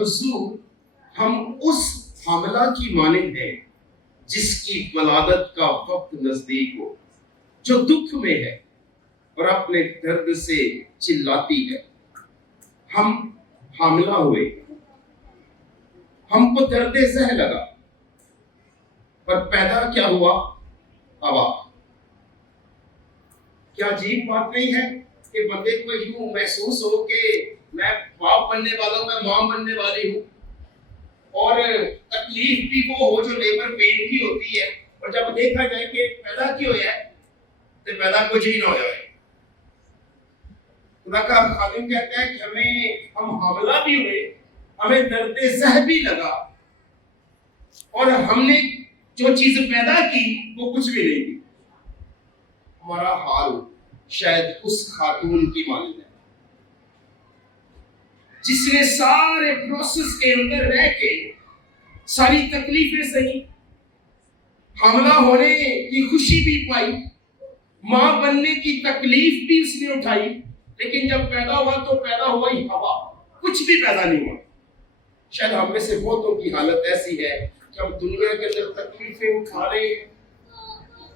حضور ہم اس حاملہ کی مانند ہیں جس کی ولادت کا وقت نزدیک ہو، جو دکھ میں ہے اور اپنے درد سے چلاتی ہے۔ ہم حاملہ ہوئے، ہم کو درد زہ لگا، پر پیدا کیا ہوا؟ ہوا۔ کیا عجیب بات نہیں ہے کہ بندے کو یوں محسوس ہو کہ میں باپ بننے والا ہوں، میں ماں بننے والی ہوں، اور تکلیف بھی وہ ہو جو لیبر پین کی ہوتی ہے، اور جب دیکھا جائے کہ پیدا کی ہویا ہے تو پیدا کچھ ہی نہ ہو جائے۔ خدا کا خادم کہتا ہے کہ ہم حاملہ بھی ہوئے، ہمیں درد زہ بھی لگا، اور ہم نے جو چیز پیدا کی وہ کچھ بھی نہیں کی۔ ہمارا حال شاید اس خاتون کی مانند ہے جس نے سارے پروسیس کے اندر رہ کے ساری تکلیفیں سہی، حاملہ ہونے کی خوشی بھی پائی، ماں بننے کی تکلیف بھی اس نے اٹھائی، لیکن جب پیدا ہوا تو پیدا ہوا ہی ہوا، کچھ بھی پیدا نہیں ہوا۔ شاید ہم میں سے بہتوں کی حالت ایسی ہے کہ ہم دنیا کے اندر تکلیفیں اٹھا رہے ہیں۔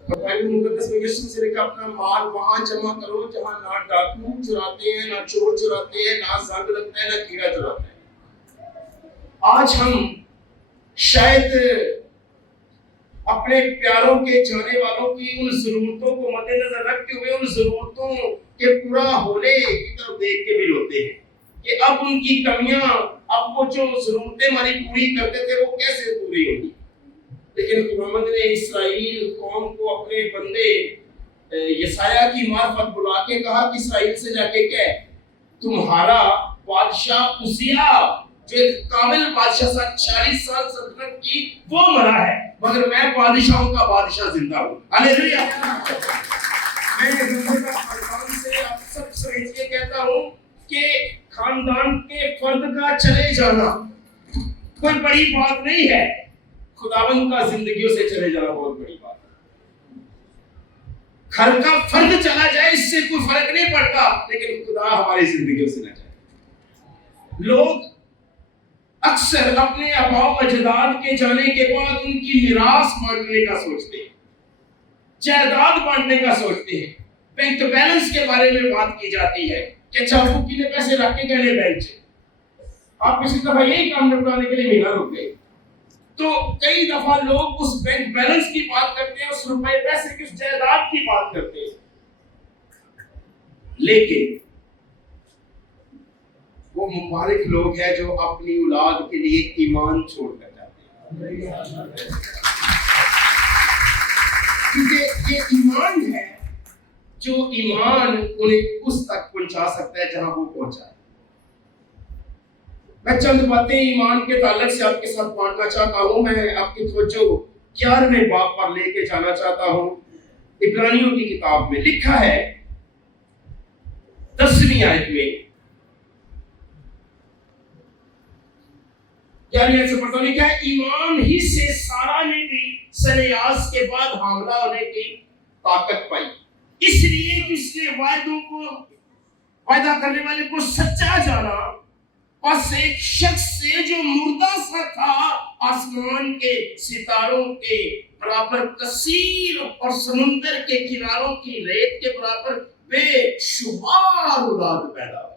بائبل مقدس میں یسوع سے لکھا اپنا مال وہاں جمع کرو جہاں نہ ڈاکو چراتے ہیں، نہ چور چراتے ہیں، نہ زنگ لگتا ہے، نہ کیڑا چراتا ہے۔ آج ہم شاید اپنے پیاروں کے جانے والوں کی ان ضرورتوں کو مد نظر رکھتے ہوئے ان ضرورتوں کے پورا ہونے کی طرف دیکھ کے بھی روتے ہیں کہ اب ان کی کمیاں، اب وہ جو ضرورتیں ہماری پوری کرتے تھے وہ کیسے پوری ہوگی۔ لیکن خداوند نے اسرائیل قوم کو اپنے بندے یسایہ کی معرفت بلا کے کہا کہ اسرائیل سے جا کے کہے تمہارا بادشاہ عزیہ جو ایک کامل بادشاہ 40 سال سلطنت کی وہ مرا ہے، مگر میں بادشاہوں کا بادشاہ زندہ ہوں۔ ہاللیلویہ۔ میں حضور کا خاندان سے آپ سب سمجھ کے کہتا ہوں کہ خاندان کے فرد کا چلے جانا کوئی بڑی بات نہیں ہے، خداوند کا زندگیوں سے چلے جانا بہت بڑی بات ہے۔ گھر کا فرد چلا جائے اس سے کوئی فرق نہیں پڑتا، لیکن خدا ہماری زندگیوں سے نہ جائے۔ لوگ اکثر اپنے آباء و اجداد کے جانے کے بعد ان کی میراث بانٹنے کا سوچتے ہیں، جائیداد بانٹنے کا سوچتے ہیں، بینک بیلنس کے بارے میں بات کی جاتی ہے کہ اچھا ابو کی نے پیسے رکھ کے گئے بینک سے، آپ کسی دفعہ یہی کام نپٹانے کے لیے مینا رک گئے، تو کئی دفعہ لوگ اس بینک بیلنس کی بات کرتے ہیں، اس روپے پیسے کی، اس جائیداد کی بات کرتے ہیں، لیکن وہ مبارک لوگ ہیں جو اپنی اولاد کے لیے ایمان چھوڑ کر جاتے ہیں، کیونکہ یہ ایمان ہے جو ایمان انہیں اس تک پہنچا سکتا ہے جہاں وہ پہنچا ہے۔ میں چند باتیں ایمان کے تعلق سے آپ کے ساتھ بانٹنا چاہتا ہوں۔ میں آپ کی توجہ 11ویں باب پر لے کے جانا چاہتا ہوں۔ عبرانیوں کی کتاب میں لکھا ہے 10ویں آیت میں، 11ویں آیت سے پڑھتا ہوں، لکھا ہے ایمان ہی سے سارا نے بھی سنیاس کے بعد حاملہ ہونے کی طاقت پائی، اس لیے کہ اس نے وعدوں کو وعدہ کرنے والے کو سچا جانا، بس ایک شخص سے جو مردہ سا تھا آسمان کے ستاروں کے برابر کثیر اور سمندر کے کناروں کی ریت کے برابر بے شمار اولاد پیدا ہوئی۔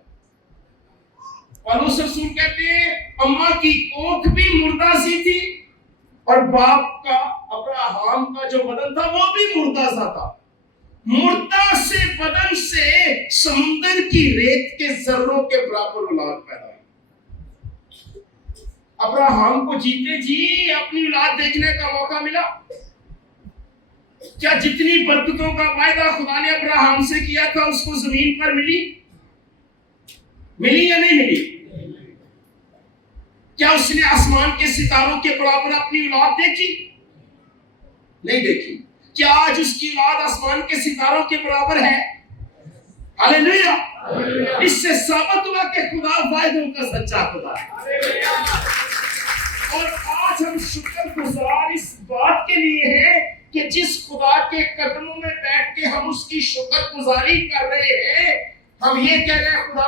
پالوس رسول کہتے ہیں اماں کی کوکھ بھی مردہ سی تھی اور باپ کا ابراہام کا جو بدن تھا وہ بھی مردہ سا تھا۔ مردہ سے بدن سے سمندر کی ریت کے ذروں کے برابر اولاد پیدا ہوئی۔ ابراہام کو جیتے جی اپنی اولاد دیکھنے کا موقع ملا۔ کیا جتنی برکتوں کا وعدہ خدا نے ابراہام سے کیا تھا اس کو زمین پر ملی یا نہیں ملی؟ کیا اس نے آسمان کے ستاروں کے برابر اپنی اولاد دیکھی؟ نہیں دیکھی۔ کیا آج اس کی اولاد آسمان کے ستاروں کے برابر ہے؟ ہاللیلویہ۔ اس سے ثابت ہوا کہ خدا وعدوں کا سچا خدا ہے، اور آج ہم شکر گزار اس بات کے لیے ہیں کہ جس خدا کے قدموں میں بیٹھ کے ہم اس کی شکر گزاری کر رہے ہیں، ہم یہ کہہ رہے ہیں خدا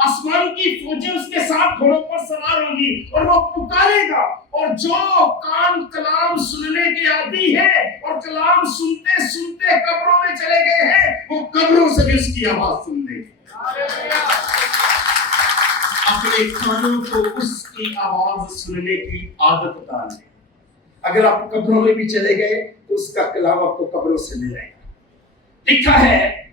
آسمان کی فوجیں اس کے ساتھ گھوڑوں پر سوار ہوں گی اور وہ پکارے گا، اور جو کان کلام سننے کے عادی ہے اور کلام سنتے سنتے قبروں میں چلے گئے ہیں، وہ قبروں سے بھی اس کی آواز سن لیں گے۔ اپنے کانوں کو اس کی آواز سننے کی عادت ڈال لیں۔ اگر آپ قبروں میں بھی چلے گئے تو اس کا کلام آپ کو قبروں سے مل جائے گا۔ لکھا ہے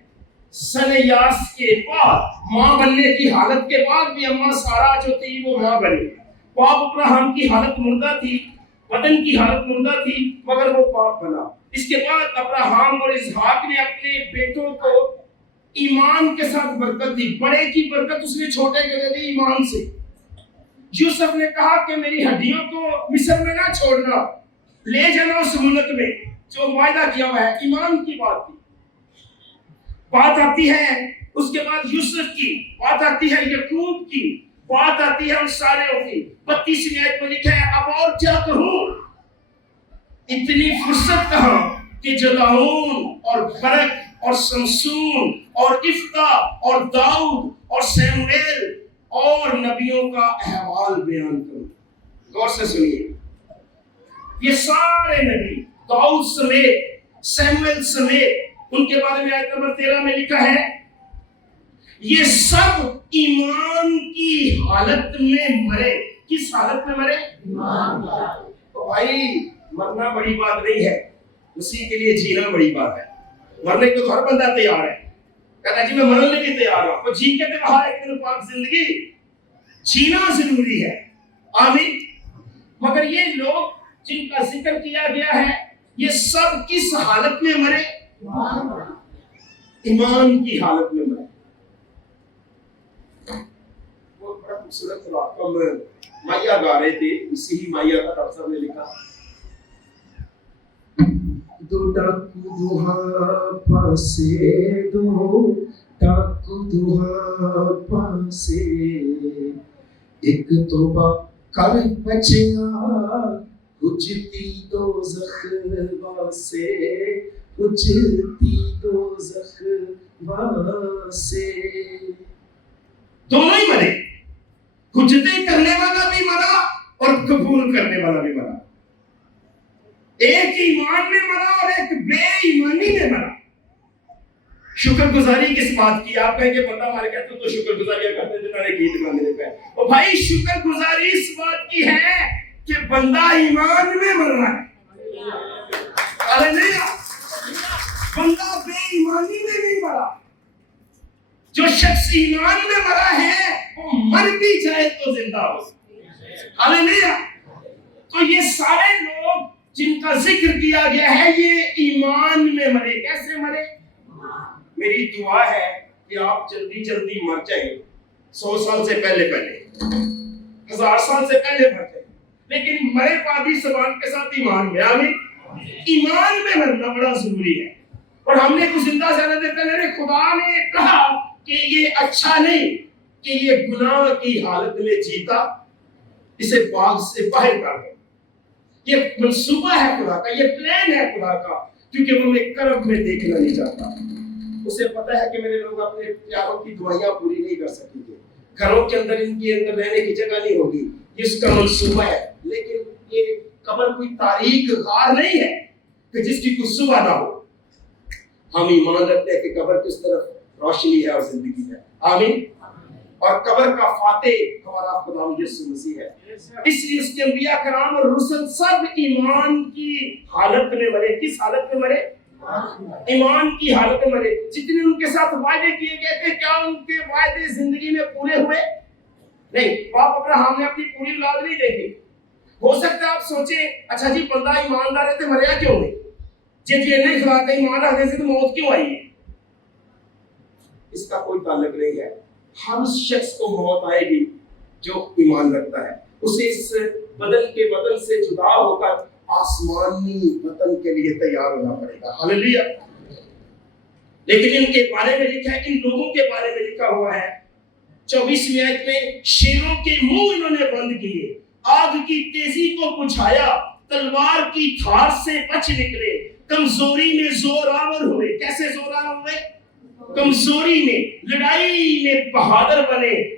سن یاس کے بعد، ماں بننے کی حالت کے بعد بھی اماں سارا جو تھی وہ ماں بنی۔ باپ ابراہیم کی حالت مردہ تھی، بدن کی حالت مردہ تھی، مگر وہ باپ بنا۔ اس کے بعد ابراہیم اور اسحاق نے اپنے بیٹوں کو ایمان کے ساتھ برکت دی۔ بڑے کی برکت اس نے چھوٹے کو دے دی ایمان سے۔ یوسف نے کہا کہ میری ہڈیوں کو مصر میں نہ چھوڑنا، لے جانا اس ملک میں جو وعدہ کیا ہوا ہے۔ ایمان کی بات تھی۔ بات آتی ہے اس کے بعد یوسف کی، بات آتی ہے یعقوب کی، بات آتی ہے ان سارے کی۔ 32ویں آیت میں لکھا ہے اب اور کیا کہوں، اتنی فرصت کہاں کہ جدعون اور برق اور سمسون اور افتہ اور داؤد اور سیمویل اور نبیوں کا احوال بیان کروں۔ غور سے سنیے، یہ سارے نبی داؤد سمیت، سیمویل سمیت، ان کے بارے میں آیت نمبر 13 میں لکھا ہے یہ سب ایمان کی حالت میں مرے۔ کس حالت میں مرے؟ ایمان کی حالت۔ تو بھائی مرنا بڑی بات نہیں ہے، اسی کے لیے جینا بڑی بات ہے۔ مرنے کو تو ہر بندہ تیار ہے، کہتا جی میں مرنے بھی تیار ہوں، وہ جی کے تو کہا ایک دن پاک زندگی جینا ضروری ہے۔ آمین۔ مگر یہ لوگ جن کا ذکر کیا گیا ہے یہ سب کس حالت میں مرے؟ ایمان کی حالت میں مرے۔ وہ بڑا خوبصورت واقعہ میں مائیا گا رہے تھے، اسی ہی مائیا کا تفسیر نے لکھا دو ڈاکو دوہا پاسے، دو ڈاکو دوہا پاسے، ایک توبہ کر بچیا اجتی دوزخ واسے، اجتی دوزخ واسے۔ دونوں ہی مرے، حجتیں کرنے والا بھی مرا اور قبول کرنے والا بھی مرا۔ ایک ایمان میں مرا اور ایک بے ایمانی میں مرا۔ شکر گزاری کس بات کی؟ آپ کہیں کہ بندہ مر گیا تو شکر گزاریاں کرتے ہیں جنہوں نے گیت گا میرے پہ۔ اور بھائی شکر گزاری اس بات کی ہے کہ بندہ ایمان میں مر رہا ہے۔ ہاللیلویا۔ بندہ بے ایمانی میں نہیں مرا۔ جو شخص ایمان میں مرا ہے وہ مر بھی جائے تو زندہ ہو۔ ہاللیلویا۔ تو یہ سارے لوگ جن کا ذکر کیا گیا ہے یہ ایمان میں مرے۔ کیسے مرے؟ میری دعا ہے کہ آپ جلدی جلدی مر جائیں، 100 سال سے پہلے 1000 سال سے پہلے مر جائیں، لیکن مرے پادی زبان کے ساتھ ایمان میں۔ آمین۔ ایمان میں مرنا بڑا ضروری ہے۔ اور ہم نے کو زندہ جانے دیتے ہیں۔ خدا نے کہا کہ یہ اچھا نہیں کہ یہ گناہ کی حالت میں جیتا، اسے باغ سے باہر کر دو۔ یہ منصوبہ ہے خدا کا، یہ پلان ہے خدا کا، کیونکہ وہ ہمیں کرب میں دیکھنا نہیں چاہتا۔ اسے پتا ہے کہ میرے لوگ اپنے پیاروں کی دعائیاں پوری نہیں کر سکیں گے، گھروں کے اندر ان کے اندر رہنے کی جگہ نہیں ہوگی، یہ اس کا منصوبہ ہے۔ لیکن یہ قبر کوئی تاریخ غار نہیں ہے کہ جس کی کوئی صبح نہ ہو۔ ہم ایمان رکھتے ہیں کہ قبر کس طرف روشنی ہے اور زندگی ہے۔ آمین۔ اور قبر کا فاتح ہمارا خدا یسوع مسیح ہے۔ اس لیے اس کے انبیاء کرام اور رسل سب ایمان کی حالت میں مرے۔ کس حالت میں مرے؟ ایمان کی حالت میں مرے۔ جتنے ان کے ساتھ وعدے کیے گئے تھے کیا ان کے وعدے زندگی میں پورے ہوئے؟ نہیں۔ باپ ابراہیم نے اپنی پوری اولاد نہیں دیکھی۔ ہو سکتا ہے آپ سوچیں اچھا جی بندہ ایماندار ہے تو مریا کیوں نہیں؟ جی نہیں خدا کا ایمان رکھنے سے تو موت کیوں آئی ہے؟ اس کا کوئی تعلق نہیں ہے۔ ہر شخص کو موت آئے گی جو ایمان رکھتا ہے۔ اسے اس بدن کے وطن سے جدا ہو کر آسمانی وطن کے لیے تیار ہونا پڑے گا۔ ہاللیلویا۔ لیکن ان کے بارے میں لکھا ہے، ان لوگوں کے بارے میں لکھا ہوا ہے 24ویں آیت میں، شیروں کے منہ انہوں نے بند کیے، آگ کی تیزی کو بجھایا، تلوار کی دھار سے بچ نکلے، کمزوری میں زور آور ہوئے۔ کیسے زور آور ہوئے؟ کمزوری میں، لڑائی میں بہادر بنے،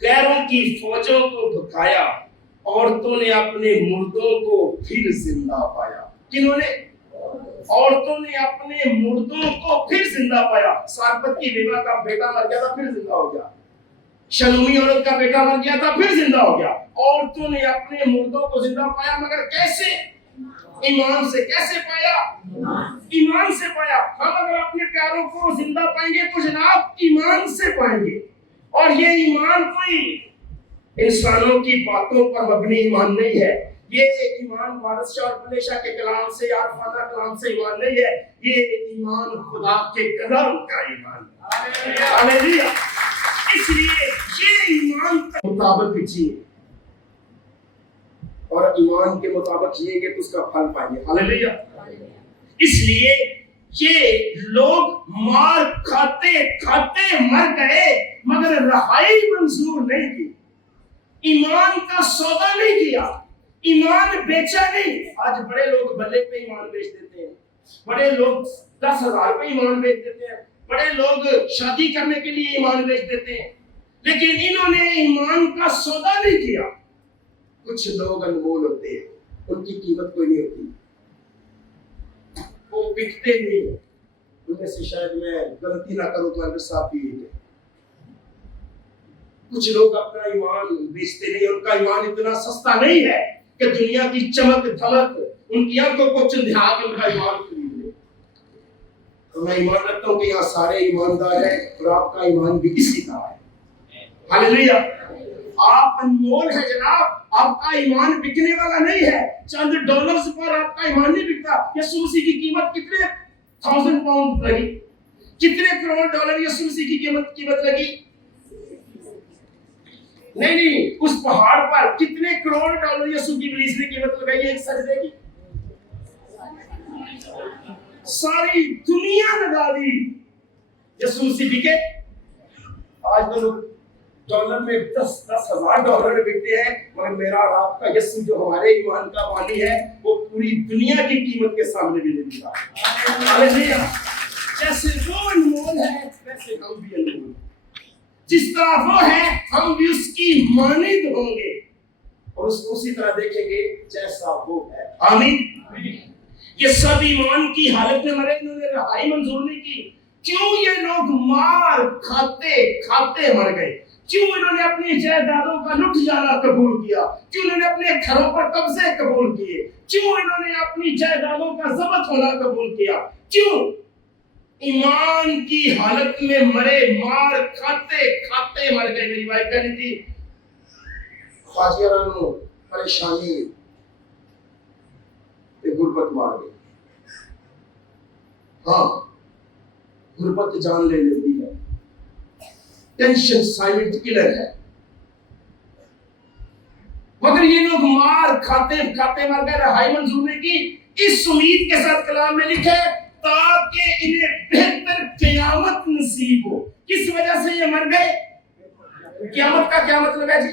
غیروں کی فوجوں کو بھگایا، عورتوں نے اپنے مردوں کو پھر زندہ پایا۔ کنہوں نے؟ عورتوں نے اپنے مردوں کو پھر زندہ پایا۔ سارپت کی بیوہ کا بیٹا مر گیا تھا، پھر زندہ ہو گیا۔ شلومی عورت کا بیٹا مر گیا تھا، پھر زندہ ہو گیا۔ عورتوں نے اپنے مردوں کو زندہ پایا، مگر کیسے؟ ایمان سے۔ کیسے پایا؟ ایمان سے پایا۔ ہم اگر اپنے پیاروں کو زندہ پائیں گے تو جناب ایمان سے پائیں گے، اور یہ ایمان کوئی انسانوں کی باتوں پر مبنی ایمان نہیں ہے، یہ ایمان وارث شاہ اور بلے شاہ کے کلام سے، عارفانہ کلام سے ایمان نہیں ہے، یہ ایمان خدا کے کلام کا ایمان ہے۔ ہاللیلویا۔ اس لیے یہ ایمان کے مطابق جیئے، اور ایمان کے مطابق جیئیں گے تو اس کا پھل پائیں گے۔ ہاللیلویا۔ اس لیے یہ لوگ مار کھاتے کھاتے مر گئے، مگر رہائی منظور نہیں کی، ایمان کا سودا نہیں کیا، ایمان بیچا نہیں۔ آج بڑے لوگ بلے پہ ایمان بیچ دیتے ہیں، بڑے لوگ 10,000 پہ ایمان بیچ دیتے ہیں، بڑے لوگ شادی کرنے کے لیے ایمان بیچ دیتے ہیں، لیکن انہوں نے ایمان کا سودا نہیں کیا۔ کچھ لوگ انمول ہوتے ہیں، ان کی قیمت کوئی نہیں ہوتی، وہ بکتے نہیں۔ ان میں سے شاید میں غلطی نہ کروں تو اندر صاحب بھی ہے، کچھ لوگ اپنا ایمان بیچتے نہیں، ان کا ایمان اتنا سستا نہیں ہے کہ دنیا کی چمک دھمک ان کی آنکھوں کو چندھا کے ان کا ایمان خرید لے۔ تو میں ایمان رکھتا ہوں کہ یہاں سارے ایماندار ہیں، اور آپ کا ایمان بھی اسی طرح ہے۔ ہاللیلویا۔ آپ انمول ہیں جناب، آپ کا ایمان بکنے والا نہیں ہے، چند ڈالرز پر آپ کا ایمان نہیں بکتا۔ یسوع مسیح کی قیمت کتنے 1000 پاؤنڈ لگی؟ کتنے کروڑ ڈالر یسوع مسیح کی قیمت لگی؟ نہیں، اس پہاڑ پر کتنے کروڑ ڈالر یسوع کی ابلیس نے قیمت لگائی ہے ایک سجدے کی؟ ساری دنیا لگا دی۔ یسوع مسیح بکے؟ آج تو لوگ ڈالر میں 10,000 ڈالر میں بکتے ہیں، مگر میرا اور آپ کا یسوع جو ہمارے ایمان کا مانی ہے وہ پوری دنیا کی قیمت کے سامنے بھی نہیں بکا۔ ہاللیلویا۔ جیسے وہ انمول ہے ویسے ہم بھی انمول ہیں، جس طرح وہ ہے ہم بھی اس کی مانند ہوں گے، اور اس کو اسی طرح دیکھیں گے جیسا وہ ہے۔ آمین۔ یہ سب ایمان کی حالت میں مرے، انہوں نے رہائی منظور نہیں کی۔ کیوں یہ لوگ مار کھاتے کھاتے مر گئے؟ کیوں انہوں نے اپنی جائیدادوں کا لٹ جانا قبول کیا؟ کیوں انہوں نے اپنے گھروں پر قبضے قبول کیے؟ کیوں انہوں نے اپنی جائیدادوں کا ضبط ہونا قبول کیا؟ کیوں؟ ایمان کی حالت میں مرے، مار کھاتے کھاتے مر گئے۔ میری بھائی کہہ رہی تھی خاجیرانو پریشانی غربت مار گئی۔ ہاں، غربت جان لے لیتی ہے، ٹینشن سائلنٹ کلر ہے، مگر یہ لوگ مار کھاتے کھاتے مر گئے، رہائی منظور نے کی۔ اس امید کے ساتھ کلام میں لکھے تاکہ انہیں بہتر قیامت نصیب ہو۔ کس وجہ سے یہ مر گئے؟ قیامت کا کیا مطلب ہے جی؟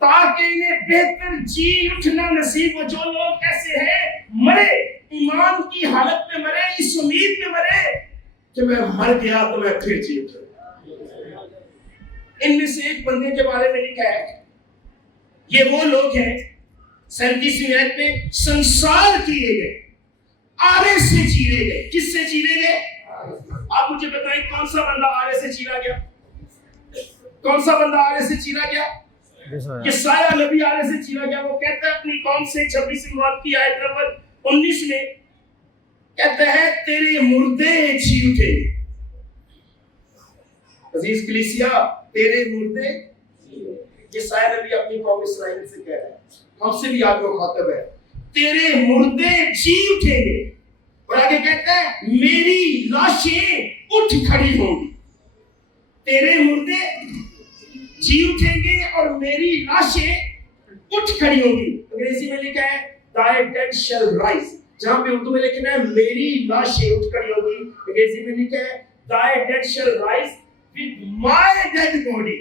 تاکہ انہیں بہتر جی اٹھنا نصیب ہو۔ جو لوگ ایسے ہیں مرے، ایمان کی حالت میں مرے، اس امید میں مرے کہ میں مر گیا تو میں پھر جی اٹھوں۔ ان میں سے ایک بندے کے بارے میں لکھا ہے، یہ وہ لوگ ہیں 37ویں آیت میں سنسار کیے گئے، آرے سے چیرے گئے۔ کس سے چیرے گئے؟ آپ مجھے بتائیں کون سا بندہ آرے سے چیرا گیا؟ کون سا بندہ آرے سے چیرا گیا؟ یسایہ نبی آرے سے چیرا گیا۔ وہ کہتا ہے اپنی قوم سے 26 باب کی آیت نمبر 19 میں کہتا ہے تیرے مردے چیر اٹھے۔ عزیز کلیسیا، تیرے مردے، یسایہ نبی اپنی قوم اسرائیل سے کہہ رہا ہے، ہم سے بھی آج مخاطب ہے، تیرے مردے جی اٹھیں گے۔ اور آگے کہتا ہے میری لاشیں اٹھ کھڑی ہوں گی۔ تیرے مردے جی اٹھیں گے اور میری لاشیں اٹھ کھڑی ہوں گی۔ انگریزی میں لکھا ہے thy dead shall rise، جہاں پہ اردو میں لکھنا ہے میری لاشیں اٹھ کھڑی ہوں گی، انگریزی میں لکھا ہے thy dead shall rise with my dead body۔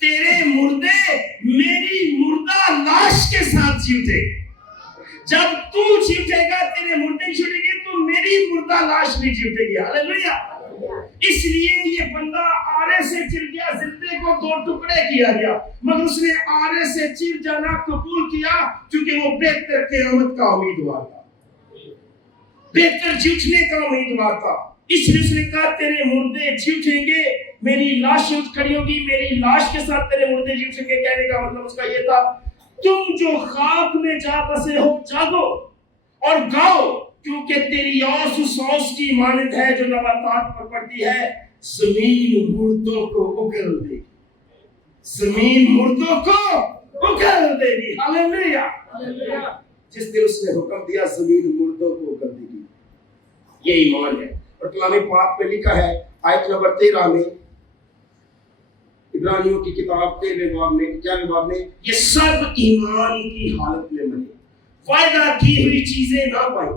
تیرے مردے میری مردہ لاش کے ساتھ جی اٹھے۔ جب تو جی اٹھے گا، تیرے مردے جی اٹھیں گے تو میری مردہ لاش بھی جی اٹھے گی۔ ہاللیلویا۔ اس لیے یہ بندہ آرے سے چر گیا, زندے کو 2 ٹکڑے کیا گیا, مگر اس نے آرے سے چر جانا قبول کیا کیونکہ وہ بہتر قیامت کا امیدوار تھا, بہتر جی اٹھنے کا امیدوار تھا. اس لیے اس نے کہا تیرے مردے جی اٹھیں گے, میری لاش اٹھ کھڑی ہوگی, میری لاش کے ساتھ تیرے مردے جی اٹھیں گے. کہنے کا مطلب اس کا یہ تھا, تم جو خاک میں جا بسے ہو جاگو اور گاؤ, کیونکہ تیری آس اس اوس کی مانند ہے جو نباتات پر پڑتی ہے, زمین مردوں کو اکھل دے گی, زمین مردوں کو اکھل دے گی. ہاللیلویا. جس دن اس نے حکم دیا زمین مردوں کو اکھل دے گی, یہ ایمان ہے. اور کلام پاک میں لکھا ہے آیت نمبر 13 میں, عبرانیوں کی کتاب 13 باب میں, یہ سب ایمان کی حالت میں بنے, فائدہ کی ہوئی چیزیں نہ پائیں,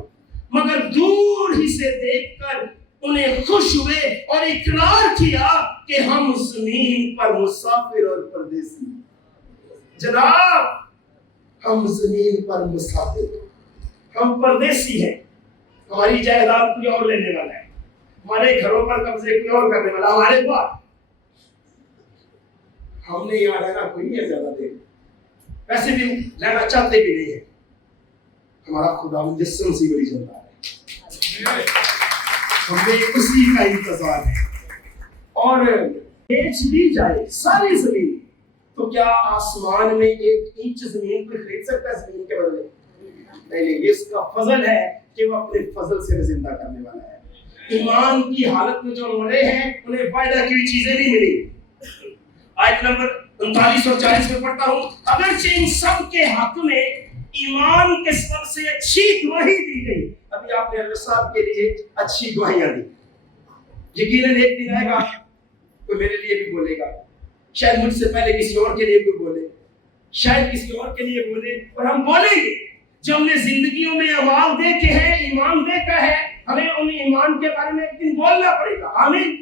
مگر دور ہی سے دیکھ کر انہیں خوش ہوئے اور اقرار کیا کہ ہم زمین پر مسافر اور پردیسی. جناب ہم زمین پر مسافر, ہم پردیسی ہیں. ہماری جائیداد کوئی اور لینے والا ہے, ہمارے گھروں پر قبضے کوئی اور کرنے والا ہمارے پاس. ہم نے یہاں رہنا کوئی نہیں ہے زیادہ دیر, ویسے بھی رہنا چاہتے بھی نہیں ہے. ہمارا خدا مجسم سی بڑی جلتا ہے, ہمیں اسی کا انتظار ہے. اور بیچ لی جائے ساری زمین تو کیا آسمان میں 1 انچ زمین کو خرید سکتا ہے زمین کے بدلے؟ نہیں, یہ اس کا فضل ہے کہ وہ اپنے فضل سے زندہ کرنے والا ہے. ایمان کی حالت میں جو مرے ہیں انہیں فائدہ کی چیزیں نہیں ملی. آیت نمبر 39 اور 40 میں پڑھتا ہوں, اگرچہ ان سب کے حق میں ایمان کے سبب سے اچھی گواہی دی گئی. ابھی آپ نے حضرت صاحب کے لیے اچھی گواہیاں دی, یقیناً ایک دن آئے گا کوئی میرے لیے بھی بولے گا, شاید مجھ سے پہلے کسی اور کے لیے کوئی بولے, شاید کسی اور کے لیے بولے, اور ہم بولیں گے. جو ہم نے زندگیوں میں اعمال دیکھے ہیں, ایمان دیکھا ہے, ہمیں ان ایمان کے بارے میں ایک دن بولنا پڑے گا. آمین.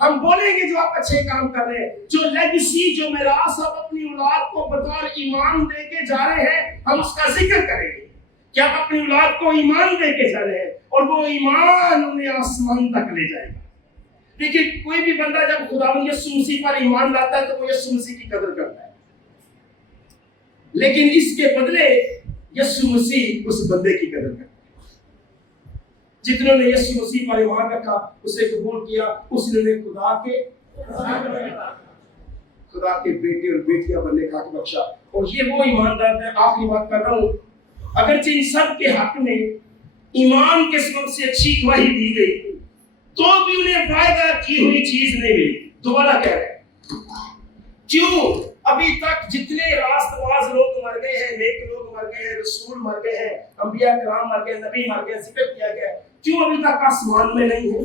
ہم بولیں گے جو آپ اچھے کام کر رہے ہیں, جو لیگیسی, جو میراث آپ اپنی اولاد کو بطور ایمان دے کے جا رہے ہیں, ہم اس کا ذکر کریں گے کہ آپ اپنی اولاد کو ایمان دے کے جا رہے ہیں, اور وہ ایمان انہیں آسمان تک لے جائے گا. دیکھیے کوئی بھی بندہ جب خداوند یسوع مسیح پر ایمان لاتا ہے تو وہ یسوع مسیح کی قدر کرتا ہے, لیکن اس کے بدلے یسوع مسیح اس بندے کی قدر کرتا ہے. جتنوں نے یسوع مسیح پر ایمان رکھا, اسے قبول کیا, اس نے خدا کے بیٹے اور بیٹیاں بننے کا حق بخشا. اور یہ وہ ایماندار ہے. آخری بات کر رہا ہوں, اگرچہ ان سب کے حق میں ایمان کے سبب سے اچھی گواہی دی گئی تو بھی انہیں فائدہ کی ہوئی چیز نہیں ملی. دوبارہ کہہ رہے ہیں, کیوں؟ ابھی تک جتنے راست باز لوگ مر گئے ہیں, نیک لوگ مر گئے ہیں, رسول مر گئے ہیں, انبیاء کرام مر گئے, نبی مر گئے, ذکر کیا گیا, کیوں ابھی تک آسمان میں نہیں ہے؟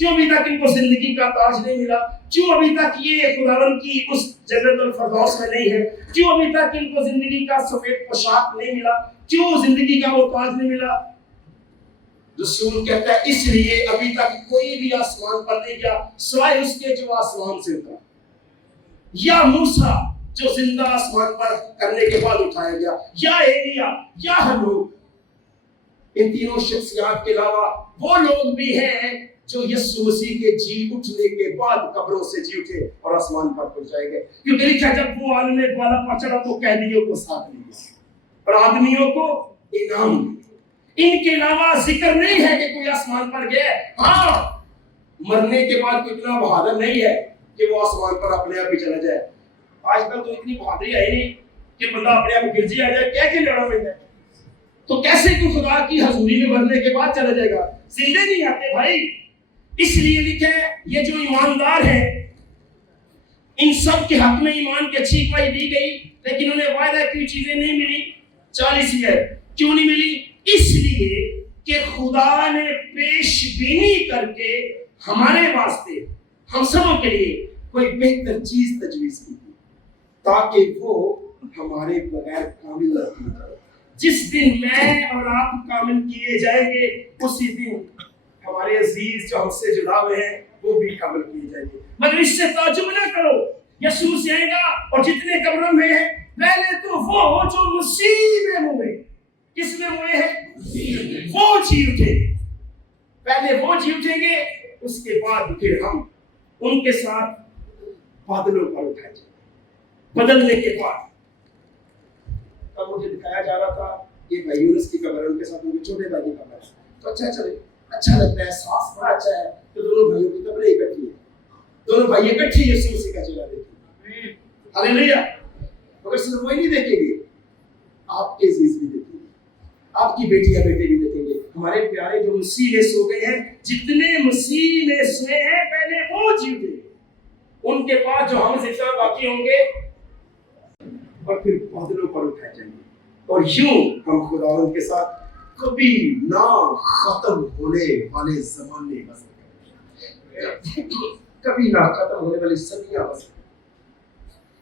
کیوں ابھی تک ان کو زندگی کا تاج نہیں ملا؟ کیوں ابھی تک یہ خداوند کی اس جنت الفردوس میں نہیں ہے؟ کیوں ابھی تک ان کو زندگی کا سفید پوشاک نہیں ملا؟ کیوں زندگی کا وہ تاج نہیں ملا؟ رسول کہتا ہے اس لیے ابھی تک کوئی بھی آسمان پر نہیں گیا سوائے اس کے جو آسمان سے اترا, یا موسیٰ جو زندہ آسمان پر کرنے کے بعد اٹھایا گیا, یا ایلیا, یا ہنوک. ان تینوں شخصیات کے علاوہ وہ لوگ بھی ہیں جو یسوع مسیح کے جی اٹھنے کے بعد قبروں سے جی اٹھے اور آسمان پر پہنچائے گئے. کیونکہ لکھا جب وہ عالم بالا پر چڑھا تو قیدیوں کو ساتھ لے گیا اور آدمیوں کو انعام دیا. ان کے علاوہ ذکر نہیں ہے کہ کوئی آسمان پر گیا. ہاں, مرنے کے بعد کوئی اتنا بہادر نہیں ہے کہ وہ آسمان پر اپنے آپ ہی چلا جائے. آج کل تو اتنی بہادری آئی نہیں کہ بندہ اپنے آپ گرجی آ جائے, کیا لڑا میں جائے. تو کیسے تو خدا کی حضوری میں مرنے کے بعد چلا جائے گا؟ زندے نہیں آتے بھائی. اس لیے لکھے یہ جو ایماندار ہیں ان سب کے حق میں ایمان کی اچھی گواہی دی گئی, لیکن انہیں وعدہ کی چیزیں نہیں ملی. 40 ہے, کیوں نہیں ملی؟ اس لیے کہ خدا نے پیش بینی کر کے ہمارے واسطے, ہم سبوں کے لیے کوئی بہتر چیز تجویز کی تھی تاکہ وہ ہمارے بغیر کامل نہ ہو. جس دن میں اور آپ کامل کیے جائیں گے اسی دن ہمارے عزیز جو ہم سے جڑا ہوئے ہیں وہ بھی کامل کیے جائیں گے. مگر اس سے تعجب نہ کرو, یسوع مسیح آئے گا اور جتنے قبروں میں ہیں پہلے تو وہ جو مسیح میں ہوئے. کس میں ہوئے ہیں؟ وہ جی اٹھے. پہلے وہ جی اٹھیں گے, اس کے بعد پھر ہم ان کے ساتھ بادلوں پر اٹھائے جائیں بدلنے کے بعد. تب مجھے دکھایا جا رہا تھا کہ بھائی یونس کی قبر ہے, ان کے ساتھ ان کے چھوٹے بھائی کی قبر ہے. تو اچھا چلے, اچھا لگتا ہے, احساس بڑا اچھا ہے کہ دونوں بھائیوں کی قبریں اکٹھی ہیں, دونوں بھائی اکٹھی یسوع مسیح کا چہرہ دیکھیں. ہاللیلویا. مگر صرف وہی نہیں دیکھیں گے, آپ کے عزیز بھی دیکھیں گے, آپ کی بیٹیاں بیٹے بھی دیکھیں گے. ہمارے پیارے جو مسیح میں سو گئے ہیں, جتنے مسیح میں سوئے ہیں پہلے وہ جی گئے, ان کے بعد جو ہم زندہ باقی ہوں گے اور پھر بادلوں پر اٹھائے جائیں گے, اور یوں ہم خداوند کے ساتھ کبھی نہ ختم ہونے والے زمانے بسر کریں گے, کبھی نہ ختم ہونے والی صدیاں بسر.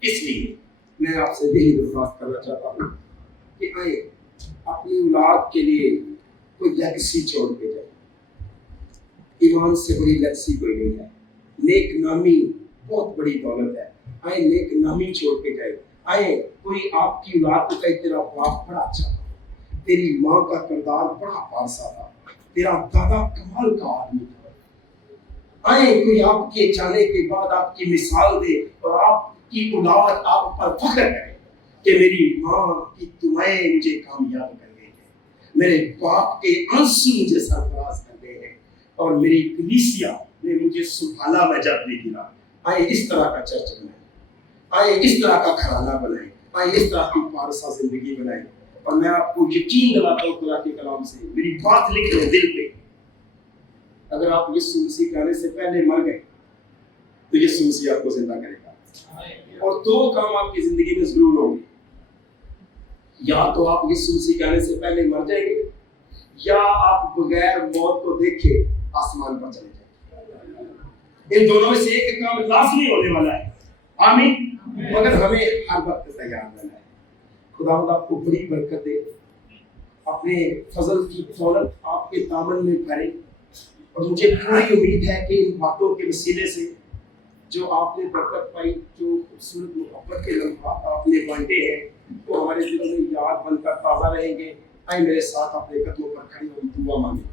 اس لیے میں آپ سے یہی درخواست کرنا چاہتا ہوں کہ آئے اپنی اولاد کے لیے کوئی لیگسی چھوڑ کے جائے. ایمان سے بڑی لیگسی کوئی نہیں ہے. نیک نامی بہت بڑی دولت ہے. آئے نیک نامی چھوڑ کے جائے. آئے کوئی آپ کی اولاد کو کہے تیرا باپ بڑا اچھا تھا, تیری ماں کا کردار بڑا پارسا تھا, تیرا دادا کمال کا آدمی تھا. آئے کوئی آپ کے جانے کے بعد آپ کی مثال دے اور آپ کی اولاد آپ پر فخر کرے کہ میری ماں کی دعائیں مجھے کامیاب کر گئی ہیں, میرے باپ کے آنسو مجھے سرفراز کر گئے ہیں, اور میری کلیسیا نے مجھے سنبھالا میں جب بھی گرا. آئے اس طرح کا چرچ بنائیں, آئے اس طرح کا گھرانہ بنائیں, آئے اس طرح کی پارسا زندگی بنائیں. اور میں آپ کو یقین دلاتا ہوں خدا کے کلام سے, میری بات لکھ لیں دل پہ, اگر آپ یسوع مسیح کے آنے سے پہلے مر گئے تو یسوع مسیح آپ کو زندہ کرے گا. اور دو کام آپ کی زندگی میں ضرور ہوں گے, یا تو آپ یسوع مسیح کے آنے سے پہلے مر جائیں گے, یا آپ بغیر موت کو دیکھے آسمان پر چلے جائیں. ان دونوں میں سے ایک کام لازمی ہونے والا ہے. آمین. مگر ہمیں ہر وقت تیار رہنا ہے. خداوند آپ کو بڑی برکت دے, اپنے فضل کی دولت آپ کے دامن میں بھرے, اور مجھے پوری امید ہے کہ ان باتوں کے وسیلے سے جو آپ نے برکت پائی, جو خوبصورت محبت کے لمحات آپ نے بانٹے ہیں, وہ ہمارے دلوں میں یاد بن کر تازہ رہیں گے. آئے میرے ساتھ اپنے قدموں پر کھڑے ہو دعا مانگیں.